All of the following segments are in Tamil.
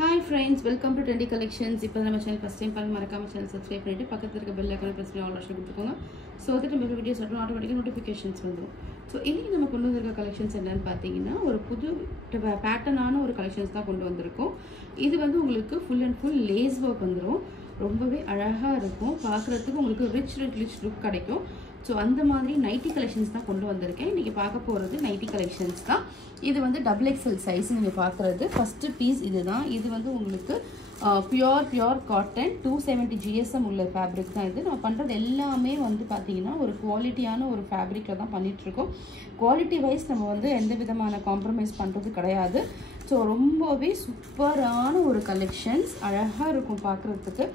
Hi friends, welcome to Trendy Collections. If you are first time channel, subscribe to the bell icon press all so that நம்ம videos automatically notifications வந்துரும். So இன்னைக்கு நம்ம கொண்டு வந்திருக்க collections என்னன்னு பாத்தீங்கன்னா ஒரு புது பேட்டர்னான ஒரு collections தான் கொண்டு வந்திருக்கோம். இது வந்து உங்களுக்கு full and full lace work வந்துரும். ரொம்பவே அழகா இருக்கும். பார்க்கிறதுக்கு உங்களுக்கு rich look கிடைக்கும். So அந்த மாதிரி நைட்டி கலெக்ஷன்ஸ் தான் கொண்டு வந்திருக்கேன். இன்னைக்கு பார்க்க போறது நைட்டி கலெக்ஷன்ஸ் தான். இது வந்து XXL சைஸ் நீங்க பார்க்கிறது. ஃபர்ஸ்ட் பீஸ் இதுதான். இது வந்து உங்களுக்கு பியூர் காட்டன் 270 GSM உள்ள ஃபேப்ரிக் தான் இது. நான் பண்றது எல்லாமே வந்து பாத்தீங்கன்னா ஒரு குவாலிட்டியான ஒரு ஃபேப்ரிக்ல தான் பண்ணிட்டு இருக்கோம். குவாலிட்டி வைஸ் நம்ம வந்து எந்த விதமான காம்ப்ரமைஸ் பண்றது கிடையாது. ஸோ ரொம்பவே சூப்பரான ஒரு கலெக்ஷன்ஸ் அழகா இருக்கும் பார்க்கிறதுக்கு.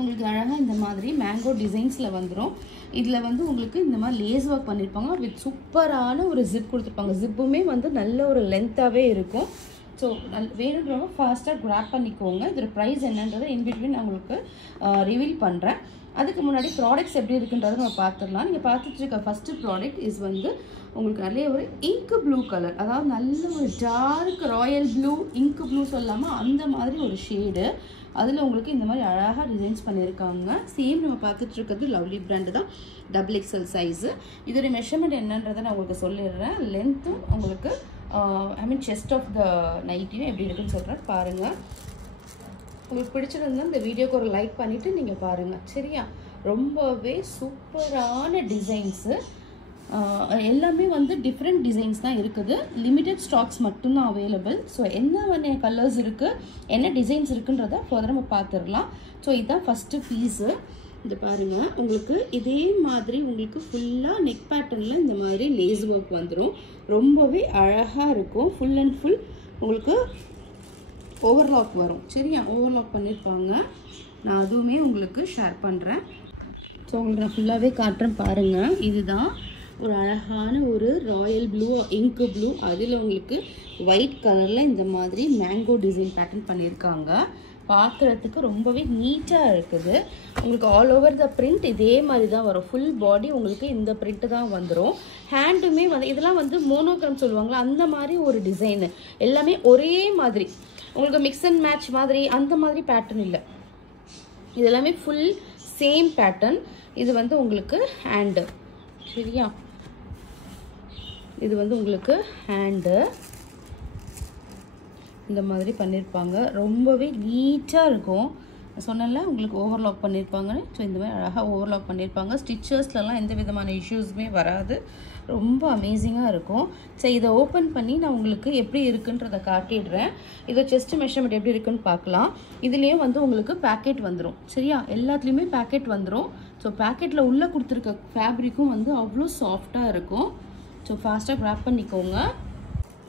உங்களுக்கு அழகா இந்த மாதிரி மேங்கோ டிசைன்ஸ்ல வந்துரும். இதுல வந்து உங்களுக்கு இந்த மாதிரி லேஸ் வர்க் பண்ணிருப்பாங்க வித் சூப்பரான ஒரு ஜிப் கொடுத்துருப்பாங்க. ஜிப்புமே வந்து நல்ல ஒரு லென்த்தாவே இருக்கும். ஸோ வேணுன்றவங்க ஃபாஸ்ட்டாக கிராப் பண்ணிக்கோங்க. இதோட ப்ரைஸ் என்னன்றதை இன்பிட்வீன் நான் உங்களுக்கு ரிவீல் பண்ணுறேன். அதுக்கு முன்னாடி ப்ராடக்ட்ஸ் எப்படி இருக்குன்றதை நம்ம பார்த்துடலாம். நீங்கள் பார்த்துட்டு இருக்க ஃபஸ்ட்டு ப்ராடக்ட் இஸ் வந்து உங்களுக்கு நிறைய ஒரு இங்க் ப்ளூ கலர், அதாவது நல்ல ஒரு dark royal blue ink blue சொல்லாமல் அந்த மாதிரி ஒரு ஷேடு. அதில் உங்களுக்கு இந்த மாதிரி அழகாக டிசைன்ஸ் பண்ணியிருக்காங்க. சேம் நம்ம பார்த்துட்டு இருக்கிறது லவ்லி பிராண்டு தான், XXL சைஸு. இதோடைய மெஷர்மெண்ட் என்னன்றதை நான் உங்களுக்கு சொல்லிடுறேன். லென்த்தும் உங்களுக்கு செஸ்ட் ஆஃப் த நைட்டியும் எப்படி இருக்குன்னு சொல்கிறேன் பாருங்கள். உங்களுக்கு பிடிச்சிருந்தா இந்த வீடியோக்கு ஒரு லைக் பண்ணிவிட்டு நீங்கள் பாருங்கள் சரியா. ரொம்பவே சூப்பரான டிசைன்ஸு எல்லாமே வந்து டிஃப்ரெண்ட் டிசைன்ஸ் தான் இருக்குது. லிமிட்டட் ஸ்டாக்ஸ் மட்டும்தான் அவைலபிள். ஸோ என்ன கலர்ஸ் இருக்குது, என்ன டிசைன்ஸ் இருக்குன்றதை ஃபர்தர் நம்ம பார்த்துடலாம். ஸோ இதுதான் ஃபஸ்ட்டு பீஸு. இது பாருங்கள், உங்களுக்கு இதே மாதிரி உங்களுக்கு ஃபுல்லாக நெக் பேட்டர்னில் இந்த மாதிரி லேஸ் ஒர்க் வந்துடும். ரொம்பவே அழகாக இருக்கும். ஃபுல் அண்ட் ஃபுல் உங்களுக்கு ஓவர்லாக் வரும் சரியா. ஓவர்லாக் பண்ணியிருப்பாங்க. நான் அதுவுமே உங்களுக்கு ஷேர் பண்ணுறேன். ஸோ உங்களுக்கு நான் ஃபுல்லாகவே காட்டுறேன் பாருங்கள். இதுதான் ஒரு அழகான ஒரு ராயல் ப்ளூ இங்க் ப்ளூ, அதில் உங்களுக்கு ஒயிட் கலரில் இந்த மாதிரி மேங்கோ டிசைன் பேட்டர்ன் பண்ணியிருக்காங்க. பார்க்குறதுக்கு ரொம்பவே நீட்டாக இருக்குது. உங்களுக்கு ஆல் ஓவர் த பிரிண்ட் இதே மாதிரி தான் வரும். ஃபுல் பாடி உங்களுக்கு இந்த பிரிண்ட்டு தான் வந்துடும். ஹேண்டுமே வந்து இதெல்லாம் வந்து மோனோகிராம் சொல்லுவாங்களா, அந்த மாதிரி ஒரு டிசைனு. எல்லாமே ஒரே மாதிரி உங்களுக்கு மிக்ஸ் அண்ட் மேட்ச் மாதிரி அந்த மாதிரி பேட்டர்ன் இல்லை. இது எல்லாமே ஃபுல் சேம் பேட்டர்ன். இது வந்து உங்களுக்கு ஹேண்டு சரியா. இது வந்து உங்களுக்கு ஹேண்டு இந்த மாதிரி பண்ணியிருப்பாங்க. ரொம்பவே நீட்டாக இருக்கும். சொன்னல உங்களுக்கு ஓவர்லாக் பண்ணியிருப்பாங்கன்னு. ஸோ இந்த மாதிரி அழகாக ஓவர்லாக் பண்ணியிருப்பாங்க. ஸ்டிச்சர்ஸ்லாம் எந்த விதமான இஷ்யூஸுமே வராது. ரொம்ப அமேசிங்காக இருக்கும். சரி, இதை ஓப்பன் பண்ணி நான் உங்களுக்கு எப்படி இருக்குன்றதை காட்டிடுறேன். இதோ செஸ்ட் மெஷர்மெண்ட் எப்படி இருக்குன்னு பார்க்கலாம். இதுலேயும் வந்து உங்களுக்கு பேக்கெட் வந்துடும் சரியா. எல்லாத்துலேயுமே பேக்கெட் வந்துடும். ஸோ பேக்கெட்டில் உள்ளே கொடுத்துருக்க ஃபேப்ரிக்கும் வந்து அவ்வளோ சாஃப்டாக இருக்கும். ஸோ ஃபாஸ்ட்டாக கிராப் பண்ணிக்கோங்க.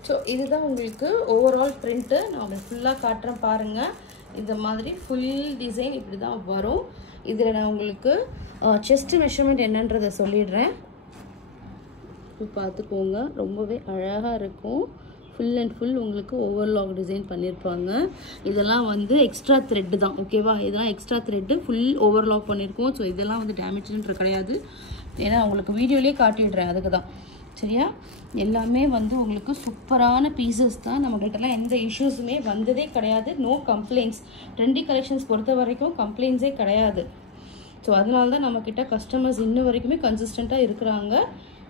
ஸோ இதுதான் உங்களுக்கு ஓவரால் பிரிண்ட்டு. நான் உங்களுக்கு ஃபுல்லாக காட்டுறேன் பாருங்கள். இந்த மாதிரி ஃபுல் டிசைன் இப்படி தான் வரும். இதில் நான் உங்களுக்கு செஸ்ட் மெஷர்மெண்ட் என்னன்றதை சொல்லிடுறேன். பார்த்துக்கோங்க. ரொம்பவே அழகாக இருக்கும். ஃபுல் அண்ட் ஃபுல் உங்களுக்கு ஓவர்லாக் டிசைன் பண்ணியிருப்பாங்க. இதெல்லாம் வந்து எக்ஸ்ட்ரா த்ரெட்டு தான் ஓகேவா. இதெல்லாம் எக்ஸ்ட்ரா த்ரெட்டு ஃபுல் ஓவர்லாக் பண்ணியிருக்கோம். ஸோ இதெல்லாம் வந்து டேமேஜ்ன்ற கிடையாது. ஏன்னா உங்களுக்கு வீடியோலேயே காட்டிடுறேன் அதுக்கு தான் சரியா. எல்லாமே வந்து உங்களுக்கு சூப்பரான பீசஸ் தான். நம்மகிட்டலாம் எந்த இஷ்யூஸுமே வந்ததே கிடையாது. No complaints. ட்ரெண்டி கலெக்ஷன்ஸ் பொறுத்த வரைக்கும் கம்ப்ளைண்ட்ஸே கிடையாது. ஸோ அதனால தான் நம்மக்கிட்ட கஸ்டமர்ஸ் இன்ன வரைக்குமே கன்சிஸ்டண்ட்டாக இருக்கிறாங்க.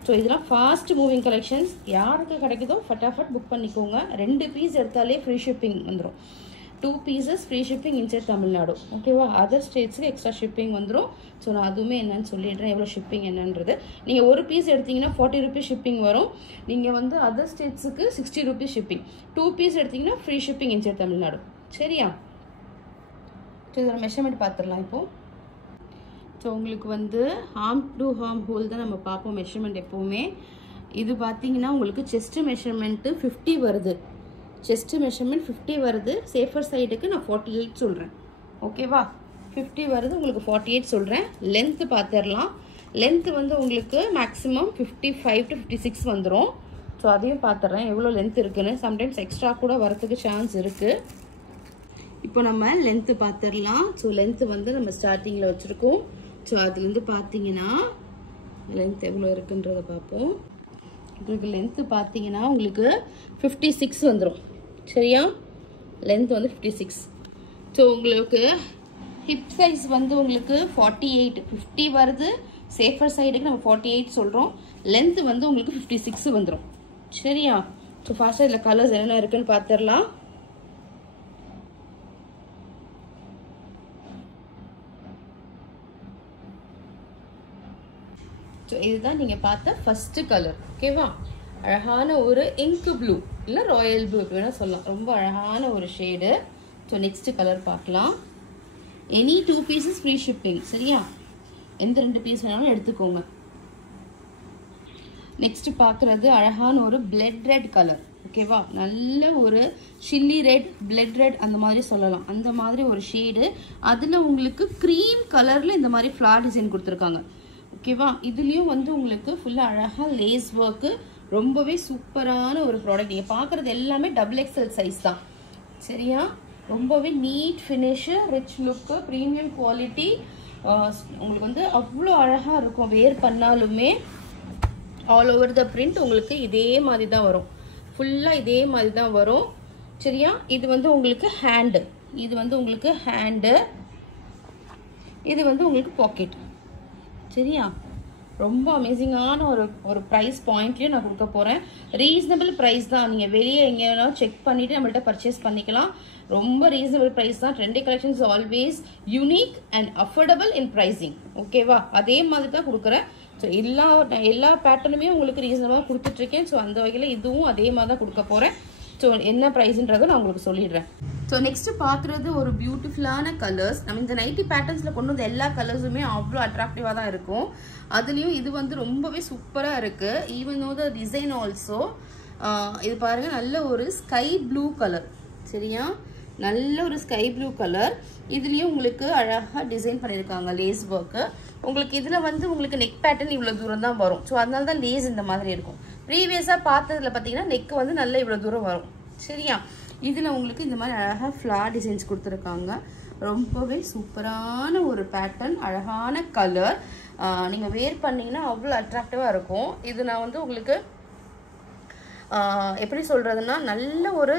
ஸோ இதெல்லாம் ஃபாஸ்ட் மூவிங் கலெக்ஷன்ஸ். யாருக்கு கிடைக்குதோ ஃபட்டாஃபட் புக் பண்ணிக்கோங்க. 2 பீஸ் எடுத்தாலே ஃப்ரீ ஷிப்பிங் வந்துடும். 2 pieces free shipping inside Tamil Nadu ஓகேவா. அதர் ஸ்டேட்ஸுக்கு எக்ஸ்ட்ரா ஷிப்பிங் வந்துடும். ஸோ நான் அதுவுமே என்னன்னு சொல்லிடுறேன், எவ்வளோ ஷிப்பிங் என்னன்றது. நீங்கள் ஒரு பீஸ் எடுத்தீங்கன்னா 40 rupees ஷிப்பிங் வரும். நீங்கள் வந்து அதர் ஸ்டேட்ஸுக்கு 60 rupees ஷிப்பிங். 2 பீஸ் எடுத்தீங்கன்னா ஃப்ரீ ஷிப்பிங் இன்சைட் தமிழ்நாடு சரியா. ஸோ இதோட மெஷர்மெண்ட் பார்த்துடலாம் இப்போது. ஸோ உங்களுக்கு வந்து ஹார்ம் டு ஹார்ம் ஹோல் தான் நம்ம பார்ப்போம் மெஷர்மெண்ட் எப்போவுமே. இது பார்த்தீங்கன்னா உங்களுக்கு செஸ்ட்டு மெஷர்மெண்ட்டு 50 வருது. செஸ்ட்டு மெஷர்மெண்ட் 50 வருது. சேஃபர் சைடுக்கு நான் 48 சொல்கிறேன் ஓகேவா. 50 வருது, உங்களுக்கு 48 சொல்கிறேன். லென்த்து பார்த்துடலாம். லென்த்து வந்து உங்களுக்கு மேக்ஸிமம் 55 to 56 வந்துடும். ஸோ அதையும் பார்த்துட்றேன் எவ்வளோ லென்த் இருக்குன்னு. சம்டைம்ஸ் எக்ஸ்ட்ரா கூட வரத்துக்கு சான்ஸ் இருக்குது. இப்போ நம்ம லென்த்து பார்த்துடலாம். ஸோ லென்த்து வந்து நம்ம ஸ்டார்டிங்கில் வச்சுருக்கோம். ஸோ அதுலேருந்து பார்த்தீங்கன்னா லென்த் எவ்வளோ இருக்குன்றதை பார்ப்போம். உங்களுக்கு லென்த்து பார்த்தீங்கன்னா உங்களுக்கு 56 வந்துடும் சரியா. லென்த் வந்து 56. ஸோ உங்களுக்கு ஹிப் சைஸ் வந்து உங்களுக்கு 48, 50 வருது. சேஃபர் சைடுக்கு நம்ம 48 சொல்கிறோம். லென்த் வந்து உங்களுக்கு 56 வந்துடும். சரியா? ஸோ ஃபாஸ்ட்டாக இதில் கலர்ஸ் என்னென்ன இருக்குன்னு பார்த்துடலாம். ஸோ இதுதான் நீங்கள் பார்த்த ஃபஸ்ட்டு கலர். ஓகேவா? அழகான ஒரு இங்க் ப்ளூ இல்லை ராயல் ப்ளூ எப்படி வேணால் சொல்லலாம். ரொம்ப அழகான ஒரு ஷேடு. ஸோ நெக்ஸ்ட்டு கலர் பார்க்கலாம். Any 2 pieces free shipping. சரியா? எந்த 2 பீஸ் வேணாலும் எடுத்துக்கோங்க. நெக்ஸ்ட்டு பார்க்குறது அழகான ஒரு பிளட் ரெட் கலர். ஓகேவா? நல்ல ஒரு சில்லி ரெட், பிளட் ரெட் அந்த மாதிரி சொல்லலாம். அந்த மாதிரி ஒரு ஷேடு. அதில் உங்களுக்கு க்ரீம் கலரில் இந்த மாதிரி ஃப்ளார் டிசைன் கொடுத்துருக்காங்க. ஓகேவா? இதுலேயும் வந்து உங்களுக்கு ஃபுல்லாக அழகாக லேஸ் ஒர்க்கு. ரொம்பவே சூப்பரான ஒரு ப்ராடக்ட். நீங்கள் பார்க்குறது எல்லாமே XXL சைஸ் தான். சரியா? ரொம்பவே neat finish, rich look, premium quality. உங்களுக்கு வந்து அவ்வளோ அழகாக இருக்கும். வேர் பண்ணாலுமே ஆல் ஓவர் த பிரிண்ட் உங்களுக்கு இதே மாதிரி தான் வரும். ஃபுல்லாக இதே மாதிரி தான் வரும். சரியா? இது வந்து உங்களுக்கு ஹேண்டு. இது வந்து உங்களுக்கு ஹேண்டு. இது வந்து உங்களுக்கு பாக்கெட். சரியா? ரொம்ப அமேசிங்கான ஒரு ப்ரைஸ் பாயிண்ட்லேயும் நான் கொடுக்க போகிறேன். ரீசனபிள் ப்ரைஸ் தான். நீங்கள் வெளியே எங்கேனா செக் பண்ணிவிட்டு நம்மள்கிட்ட பர்ச்சேஸ் பண்ணிக்கலாம். ரொம்ப ரீசனபிள் ப்ரைஸ் தான். Trendy collections always unique and affordable in pricing. ஓகேவா? அதே மாதிரி தான் கொடுக்குறேன். ஸோ எல்லா பேட்டர்னுமே உங்களுக்கு ரீசனபிளாக கொடுத்துட்ருக்கேன். ஸோ அந்த வகையில் இதுவும் அதே மாதிரி தான் கொடுக்க போகிறேன். ஸோ என்ன ப்ரைஸ்ன்றதை நான் உங்களுக்கு சொல்லிடுறேன். ஸோ நெக்ஸ்ட்டு பார்க்குறது ஒரு பியூட்டிஃபுல்லான கலர்ஸ். நம்ம இந்த நைட்டி பேட்டர்ன்ஸில் கொண்டு வந்த எல்லா கலர்ஸுமே அவ்வளோ அட்ராக்டிவாக தான் இருக்கும். அதுலேயும் இது வந்து ரொம்பவே சூப்பராக இருக்குது. Even the design also. இது பாருங்கள், நல்ல ஒரு ஸ்கை ப்ளூ கலர். சரியா? நல்ல ஒரு ஸ்கை ப்ளூ கலர். இதுலேயும் உங்களுக்கு அழகாக டிசைன் பண்ணியிருக்காங்க லேஸ் ஒர்க்கு. உங்களுக்கு இதில் வந்து உங்களுக்கு நெக் பேட்டர்ன் இவ்வளோ தூரம் தான் வரும். ஸோ அதனால தான் லேஸ் இந்த மாதிரி இருக்கும். ப்ரீவியஸாக பார்த்ததில் பார்த்தீங்கன்னா நெக் வந்து நல்ல இவ்வளோ தூரம் வரும். சரியா? இதில் உங்களுக்கு இந்த மாதிரி அழகாக ஃப்ளார் டிசைன்ஸ் கொடுத்துருக்காங்க. ரொம்பவே சூப்பரான ஒரு பேட்டர்ன், அழகான கலர். நீங்கள் வேர் பண்ணிங்கன்னா அவ்வளோ அட்ராக்டிவாக இருக்கும். இது நான் வந்து உங்களுக்கு எப்படி சொல்கிறதுனா நல்ல ஒரு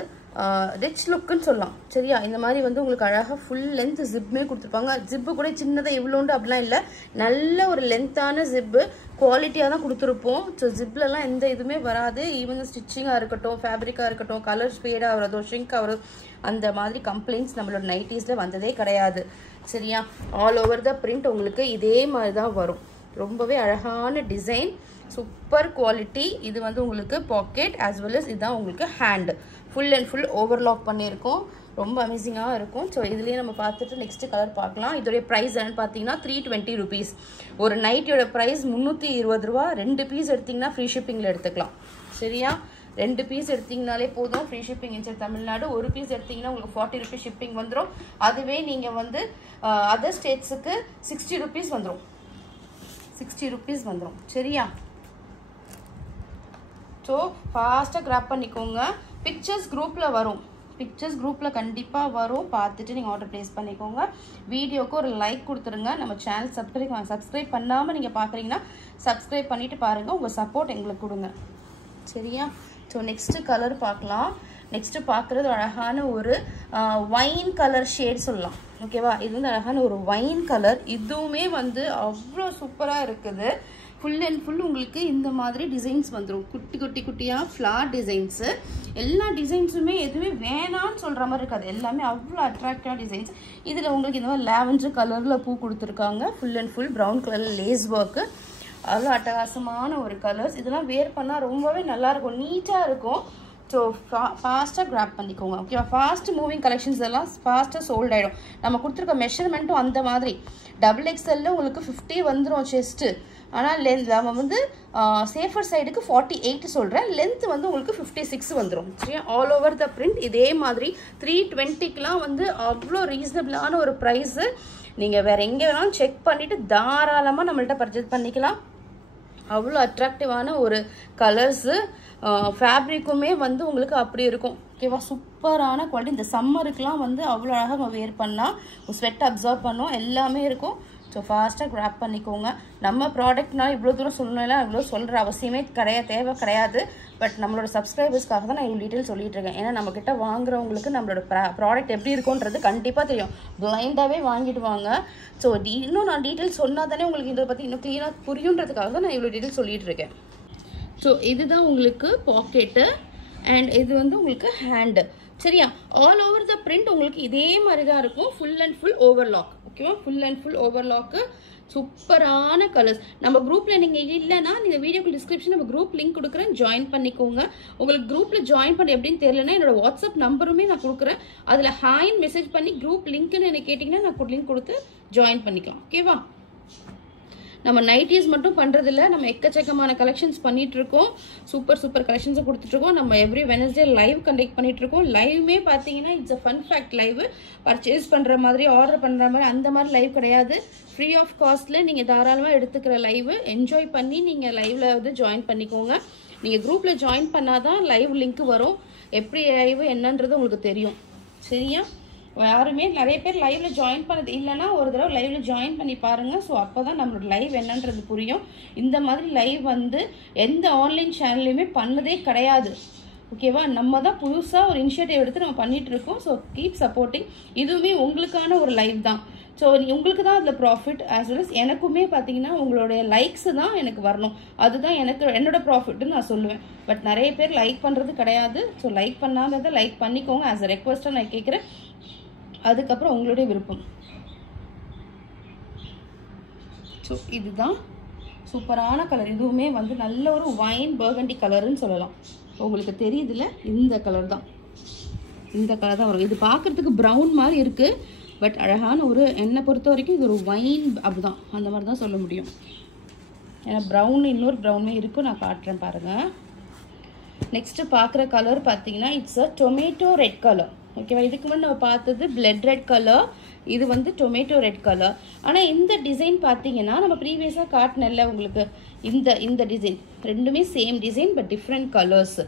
ரிச் லுக்குன்னு சொல்லலாம். சரியா? இந்த மாதிரி வந்து உங்களுக்கு அழகாக ஃபுல் லென்த் ஜிப்புமே கொடுத்துருப்பாங்க. ஜிப்பு கூட சின்னதாக இவ்வளோண்டு அப்படிலாம் இல்லை. நல்ல ஒரு லென்த்தான ஜிப்பு, குவாலிட்டியாக தான் கொடுத்துருப்போம். ஸோ ஜிப்லலாம் எந்த இதுவுமே வராது. ஈவன் ஸ்டிச்சிங்காக இருக்கட்டும், ஃபேப்ரிக்காக இருக்கட்டும், கலர் ஸ்பேட் ஆகிறதோ, ஷ்ரிங்க் ஆகிறதோ, அந்த மாதிரி கம்ப்ளைண்ட்ஸ் நம்மளோட நைட்டிஸில் வந்ததே கிடையாது. சரியா? ஆல் ஓவர் த பிரிண்ட் உங்களுக்கு இதே மாதிரி தான் வரும். ரொம்பவே அழகான டிசைன், சூப்பர் குவாலிட்டி. இது வந்து உங்களுக்கு பாக்கெட் ஆஸ் வெல் அஸ் இதுதான் உங்களுக்கு hand. Full and full overlock பண்ணியிருக்கோம். ரொம்ப அமேசிங்காக இருக்கும். ஸோ இதுலேயே நம்ம பார்த்துட்டு நெக்ஸ்ட் கலர் பார்க்கலாம். இதோடைய ப்ரைஸ் என்னன்னு பார்த்தீங்கன்னா 320 rupees. ஒரு நைட்டியோட ப்ரைஸ் 320 ரூபா. 2 பீஸ் எடுத்திங்கன்னா ஃப்ரீ ஷிப்பிங்கில் எடுத்துக்கலாம். சரியா? 2 பீஸ் எடுத்திங்கனாலே போதும், ஃப்ரீ ஷிப்பிங் இன் தமிழ்நாடு. ஒரு பீஸ் எடுத்திங்கன்னா உங்களுக்கு 40 rupees ஷிப்பிங் வந்துடும். அதுவே நீங்கள் வந்து அதர் ஸ்டேட்ஸுக்கு 60 rupees வந்துடும். 60 rupees வந்துடும். சரியா? ஸோ ஃபாஸ்ட்டாக கிராப் பண்ணிக்கோங்க. பிக்சர்ஸ் குரூப்பில் வரும். பிக்சர்ஸ் குரூப்பில் கண்டிப்பாக வரும். பார்த்துட்டு நீங்கள் ஆர்டர் ப்ளேஸ் பண்ணிக்கோங்க. வீடியோக்கு ஒரு லைக் கொடுத்துருங்க. நம்ம சேனல் சப்ஸ்கிரைப் பண்ணாமல் நீங்கள் பார்க்குறீங்கன்னா சப்ஸ்கிரைப் பண்ணிவிட்டு பாருங்கள். உங்கள் சப்போர்ட் எங்களுக்கு கொடுங்க. சரியா? ஸோ நெக்ஸ்ட்டு கலர் பார்க்கலாம். நெக்ஸ்ட்டு பார்க்குறது அழகான ஒரு ஒயின் கலர் ஷேட் சொல்லலாம். ஓகேவா? இது வந்து அழகான ஒரு ஒயின் கலர். இதுவுமே வந்து அவ்வளோ சூப்பராக இருக்குது. ஃபுல் அண்ட் ஃபுல் உங்களுக்கு இந்த மாதிரி டிசைன்ஸ் வந்துடும். குட்டியாக ஃப்ளார் டிசைன்ஸு. எல்லா டிசைன்ஸுமே எதுவுமே வேணான்னு சொல்கிற மாதிரி இருக்காது. எல்லாமே அவ்வளோ அட்ராக்டிவான டிசைன்ஸ். இதில் உங்களுக்கு இந்த மாதிரி லாவெண்டர் கலரில் பூ கொடுத்துருக்காங்க. ஃபுல் அண்ட் ஃபுல் ப்ரௌன் கலரில் லேஸ் ஒர்க்கு. அவ்வளோ அட்டகாசமான ஒரு கலர்ஸ். இதெல்லாம் வேர் பண்ணால் ரொம்பவே நல்லாயிருக்கும், நீட்டாக இருக்கும். ஸோ ஃபாஸ்ட்டாக கிராப் பண்ணிக்கோங்க. ஓகேவா? ஃபாஸ்ட் மூவிங் கலெக்ஷன்ஸ் எல்லாம் ஃபாஸ்ட்டாக சோல்ட் ஆகிடும். நம்ம கொடுத்துருக்க மெஷர்மெண்ட்டும் அந்த மாதிரி. XXL உங்களுக்கு 50 வந்துடும் செஸ்ட்டு. ஆனால் நம்ம வந்து சேஃபர் சைடுக்கு 48 சொல்கிறேன். லென்த் வந்து உங்களுக்கு 56 வந்துடும். சரியா? ஆல் ஓவர் த பிரிண்ட் இதே மாதிரி 320க்குலாம் வந்து அவ்வளோ ரீசனபிளான ஒரு ப்ரைஸு. நீங்கள் வேறு எங்கே வேணாலும் செக் பண்ணிவிட்டு தாராளமாக நம்மள்கிட்ட பர்ச்சேஸ் பண்ணிக்கலாம். அவ்வளோ அட்ராக்டிவான ஒரு கலர்ஸு. ஃபேப்ரிக்குமே வந்து உங்களுக்கு அப்படி இருக்கும். ஓகேவா? சூப்பரான குவாலிட்டி. இந்த சம்மருக்குலாம் வந்து அவ்வளோ அழகாக நம்ம வேர் பண்ணால் ஸ்வெட் அப்சார்ப் பண்ணோம். எல்லாமே இருக்கும். ஸோ ஃபாஸ்ட்டாக கிராப் பண்ணிக்கோங்க. நம்ம ப்ராடக்ட்னால இவ்வளோ தூரம் சொல்லணும்னா இவ்வளோ சொல்கிற அவசியமே தேவை கிடையாது. பட் நம்மளோட சப்ஸ்கிரைபர்ஸ்க்காக தான் நான் இவ்வளோ டீட்டெயில் சொல்லிட்டு இருக்கேன். ஏன்னா நம்மக்கிட்ட வாங்குறவங்களுக்கு நம்மளோட ப்ராடக்ட் எப்படி இருக்குன்றது கண்டிப்பாக தெரியும். பிளைண்டாகவே வாங்கிட்டு வாங்க. ஸோ இன்னும் நான் டீட்டெயில் சொன்னால் தானே உங்களுக்கு இதை பற்றி இன்னும் க்ளீனாக புரியுன்றதுக்காக தான் நான் இவ்வளோ டீட்டெயில் சொல்லிட்டு இருக்கேன். ஸோ இதுதான் உங்களுக்கு பாக்கெட்டு அண்ட் இது வந்து உங்களுக்கு ஹேண்டு. சரியா, ஆல் ஓவர் த பிரிண்ட் உங்களுக்கு இதே மாதிரி தான் இருக்கும். Full and full overlock. ஓகேவா, ஃபுல் அண்ட் ஃபுல் ஓவர்லாக்கு. சூப்பரான கலர்ஸ். நம்ம குரூப்பில் நீங்கள் இல்லைன்னா இந்த வீடியோக்கு டிஸ்கிரிப்ஷன் நம்ம குரூப் லிங்க் கொடுக்குறேன், ஜாயின் பண்ணிக்கோங்க. உங்களுக்கு குரூப்பில் ஜாயின் பண்ண எப்படின்னு தெரியலன்னா என்னோட வாட்ஸ்அப் நம்பருமே நான் கொடுக்குறேன். அதில் ஹாய்ன்னு மெசேஜ் பண்ணி குரூப் லிங்க்னு எனக்கு கேட்டிங்கன்னா நான் லிங்க் கொடுத்து ஜாயின் பண்ணிக்கலாம். ஓகேவா, நம்ம நைட்டிஸ் மட்டும் பண்ணுறதில்ல, நம்ம எக்கச்சக்கமான கலெக்ஷன்ஸ் பண்ணிகிட்ருக்கோம். சூப்பர் கலெக்ஷன்ஸை கொடுத்துட்ருக்கோம். நம்ம எவ்ரி வெனஸ்டே லைவ் கண்டக்ட் பண்ணிகிட்ருக்கோம். லைவுமே பார்த்தீங்கன்னா it's a fun fact live. Purchase பண்ணுற மாதிரி ஆர்டர் பண்ணுற மாதிரி அந்த மாதிரி லைவ் கிடையாது. ஃப்ரீ ஆஃப் காஸ்ட்டில் நீங்கள் தாராளமாக எடுத்துக்கிற லைவ் என்ஜாய் பண்ணி நீங்கள் லைவில் வந்து ஜாயின் பண்ணிக்கோங்க. நீங்கள் குரூப்பில் ஜாயின் பண்ணாதான் லைவ் லிங்க் வரும். எப்படி லைவ் என்னன்றது உங்களுக்கு தெரியும். சரியா, யாருமே நிறைய பேர் லைவ்ல ஜாயின் பண்ணது இல்லைன்னா ஒரு தடவை லைவ்ல ஜாயின் பண்ணி பாருங்க. ஸோ அப்போதான் நம்மளோட லைவ் என்னன்றது புரியும். இந்த மாதிரி லைவ் வந்து எந்த ஆன்லைன் சேனல்லையுமே பண்ணதே கிடையாது. ஓகேவா, நம்ம தான் புதுசாக ஒரு இனிஷியேட்டிவ் எடுத்து நம்ம பண்ணிட்டு இருக்கோம். So keep supporting. இதுவுமே உங்களுக்கான ஒரு லைவ் தான். ஸோ உங்களுக்கு தான் அதில் ப்ராஃபிட் ஆஸ் வெல் அஸ் எனக்குமே பார்த்தீங்கன்னா உங்களுடைய லைக்ஸ் தான் எனக்கு வரணும். அதுதான் என்னோட ப்ராஃபிட்னு நான் சொல்லுவேன். பட் நிறைய பேர் லைக் பண்ணுறது கிடையாது. ஸோ லைக் பண்ணாததை லைக் பண்ணிக்கோங்க. ஆஸ் அ ரெக்வஸ்ட்டாக நான் கேட்குறேன். அதுக்கப்புறம் உங்களுடைய விருப்பம். ஸோ இதுதான் சூப்பரான கலர். இதுவுமே வந்து நல்ல ஒரு வைன் பர்கண்டி கலருன்னு சொல்லலாம். உங்களுக்கு தெரியுதுல, இந்த கலர் தான் வரும். இது பார்க்குறதுக்கு ப்ரௌன் மாதிரி இருக்குது. பட் அழகான ஒரு என்னை பொறுத்த வரைக்கும் இது ஒரு வைன் அப்படிதான், அந்த மாதிரி தான் சொல்ல முடியும். ஏன்னா ப்ரௌன் இன்னொரு ப்ரௌனுமே இருக்கும், நான் காட்டுறேன் பாருங்கள். நெக்ஸ்ட்டு பார்க்குற கலர் பார்த்தீங்கன்னா it's a tomato red colour. ஓகேவா, இதுக்கு முன்னாடி நம்ம பார்த்தது பிளட் ரெட் கலர், இது வந்து டொமேட்டோ ரெட் கலர். ஆனால் இந்த டிசைன் பார்த்தீங்கன்னா நம்ம ப்ரீவியஸாக காட்டினல உங்களுக்கு இந்த டிசைன் ரெண்டுமே same design but different colours.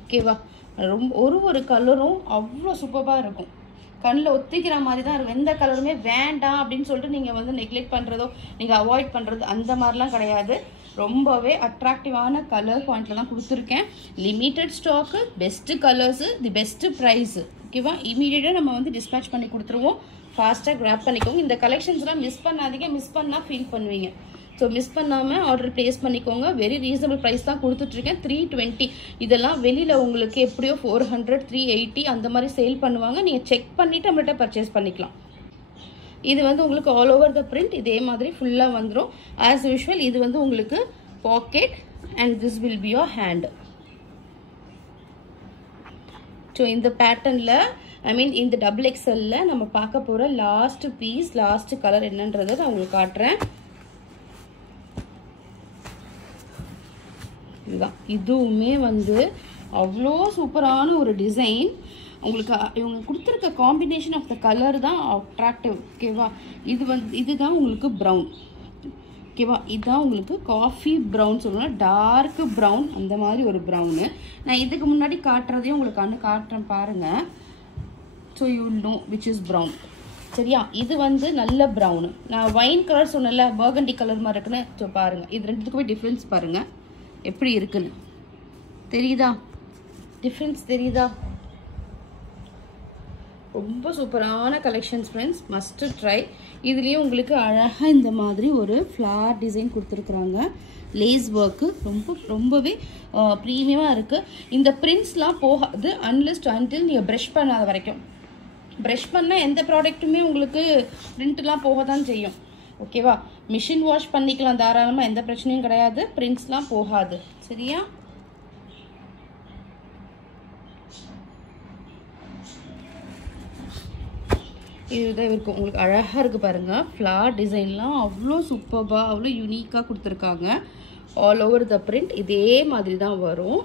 ஓகேவா, ரொம்ப ஒரு கலரும் அவ்வளோ சூப்பராக இருக்கும். கண்ணில் ஒத்திக்கிற மாதிரி தான் இருக்கும். எந்த கலருமே வேண்டாம் அப்படின்னு சொல்லிட்டு நீங்கள் வந்து நெக்லெக்ட் பண்ணுறதோ நீங்கள் அவாய்ட் பண்ணுறது அந்த மாதிரிலாம் கிடையாது. ரொம்பவே அட்ராக்டிவான கலர் பாயிண்டில் தான் கொடுத்துருக்கேன். Limited stock, best colours, the best price. ஓகேவா, இமீடியட்டாக நம்ம வந்து டிஸ்பேச் பண்ணி கொடுத்துருவோம். ஃபாஸ்ட்டாக கிராப் பண்ணிக்கோங்க. இந்த கலெக்ஷன்ஸ்லாம் மிஸ் பண்ணாதீங்க. மிஸ் பண்ணால் ஃபீல் பண்ணுவீங்க. ஸோ மிஸ் பண்ணாமல் ஆர்டர் ப்ளேஸ் பண்ணிக்கோங்க. வெரி ரீசனபிள் ப்ரைஸ் தான் கொடுத்துட்ருக்கேன். 320. இதெல்லாம் வெளியில் உங்களுக்கு எப்படியோ 400, 380 அந்த மாதிரி சேல் பண்ணுவாங்க. நீங்கள் செக் பண்ணிவிட்டு நம்மள்கிட்ட பர்ச்சேஸ் பண்ணிக்கலாம். இது வந்து உங்களுக்கு ஆல் ஓவர் த பிரிண்ட் இதே மாதிரி ஃபுல்லாக வந்துடும். ஆஸ் யூஷுவல் இது வந்து உங்களுக்கு pocket and this will be your hand. So இந்த பேட்டர்னில் இந்த டபுள் எக்ஸலில் நம்ம பார்க்க போகிற லாஸ்ட் பீஸ், லாஸ்ட் கலர் என்னன்றதை நான் உங்களுக்கு காட்டுறேன். இதுதான், இதுவுமே வந்து அவ்வளோ சூப்பரான ஒரு டிசைன். உங்களுக்கு இவங்க கொடுத்துருக்க காம்பினேஷன் ஆஃப் த கலர் தான் அட்ராக்டிவ். ஓகேவா, இதுதான் உங்களுக்கு ப்ரௌன். ஓகேவா, இதுதான் உங்களுக்கு காஃபி ப்ரௌன் சொல்லணும், டார்க் ப்ரௌன் அந்த மாதிரி ஒரு ப்ரௌனு. நான் இதுக்கு முன்னாடி காட்டுறதையும் உங்களுக்கு காட்டுறேன் பாருங்கள். So you know which is brown. சரியா, இது வந்து நல்ல ப்ரௌனு. நான் வைன் கலர் சொன்னல, பர்கண்டி கலர் மாதிரி இருக்குன்னு. ஸோ பாருங்கள், இது ரெண்டுத்துக்குமே டிஃப்ரென்ஸ் பாருங்கள் எப்படி இருக்குன்னு. தெரியுதா டிஃப்ரென்ஸ்? தெரியுதா? ரொம்ப சூப்பரான கலெக்ஷன்ஸ் ஃப்ரெண்ட்ஸ், மஸ்ட் ட்ரை. இதுலேயும் உங்களுக்கு அழகாக இந்த மாதிரி ஒரு ஃப்ளார் டிசைன் கொடுத்துருக்குறாங்க. லேஸ் ஒர்க்கு ரொம்பவே ப்ரீமியமாக இருக்குது. இந்த பிரிண்ட்ஸ்லாம் போகாது அன்டில் நீங்கள் ப்ரஷ் பண்ணாத வரைக்கும். ப்ரஷ் பண்ணால் எந்த ப்ராடக்ட்டுமே உங்களுக்கு பிரிண்ட்லாம் போக தான் செய்யும். ஓகேவா, மிஷின் வாஷ் பண்ணிக்கலாம் தாராளமாக, எந்த பிரச்சனையும் கிடையாது. பிரிண்ட்ஸ்லாம் போகாது. சரியா, இதுதான் இருக்கும். உங்களுக்கு அழகாக இருக்குது பாருங்கள். ஃப்ளார் டிசைன்லாம் அவ்வளோ சூப்பராக அவ்வளோ யூனிக்காக கொடுத்துருக்காங்க. ஆல் ஓவர் த பிரிண்ட் இதே மாதிரி தான் வரும்.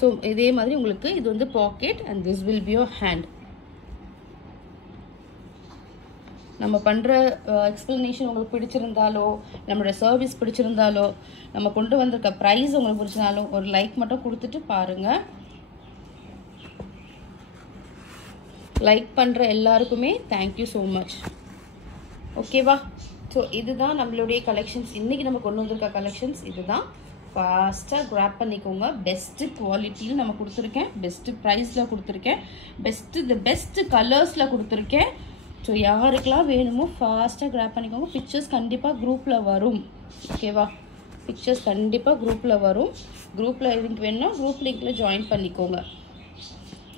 ஸோ இதே மாதிரி உங்களுக்கு இது வந்து pocket and this will be your hand. நம்ம பண்ணுற எக்ஸ்ப்ளனேஷன் உங்களுக்கு பிடிச்சிருந்தாலோ, நம்மளோட சர்வீஸ் பிடிச்சிருந்தாலோ, நம்ம கொண்டு வந்திருக்க ப்ரைஸ் உங்களுக்கு பிடிச்சிருந்தாலும் ஒரு லைக் மட்டும் கொடுத்துட்டு பாருங்கள். லைக் பண்ணுற எல்லாருக்குமே தேங்க்யூ ஸோ மச். ஓகேவா? ஸோ இதுதான் நம்மளுடைய கலெக்ஷன்ஸ். இன்றைக்கி நம்ம கொண்டு வந்திருக்க கலெக்ஷன்ஸ் இதுதான். ஃபாஸ்ட்டாக கிராப் பண்ணிக்கோங்க. பெஸ்ட்டு குவாலிட்டியில் நம்ம கொடுத்துருக்கேன், பெஸ்ட்டு ப்ரைஸில் கொடுத்துருக்கேன், பெஸ்ட்டு கலர்ஸில் கொடுத்துருக்கேன். ஸோ யாருக்கெல்லாம் வேணுமோ ஃபாஸ்ட்டாக கிராப் பண்ணிக்கோங்க. பிக்சர்ஸ் கண்டிப்பாக குரூப்பில் வரும். ஓகேவா? பிக்சர்ஸ் கண்டிப்பாக குரூப்பில் வரும். குரூப்பில் லிங்க் வேணும்னா குரூப் லிங்க்கில் ஜாயின் பண்ணிக்கோங்க.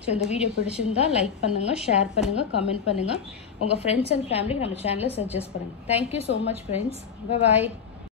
ஸோ இந்த வீடியோ பிடிச்சிருந்தா லைக் பண்ணுங்கள், ஷேர் பண்ணுங்கள், கமெண்ட் பண்ணுங்கள். உங்கள் ஃப்ரெண்ட்ஸ் அண்ட் ஃபேமிலிக்கு நம்ம சேனலை சஜஸ்ட் பண்ணுங்கள். Thank you so much friends. பாய்.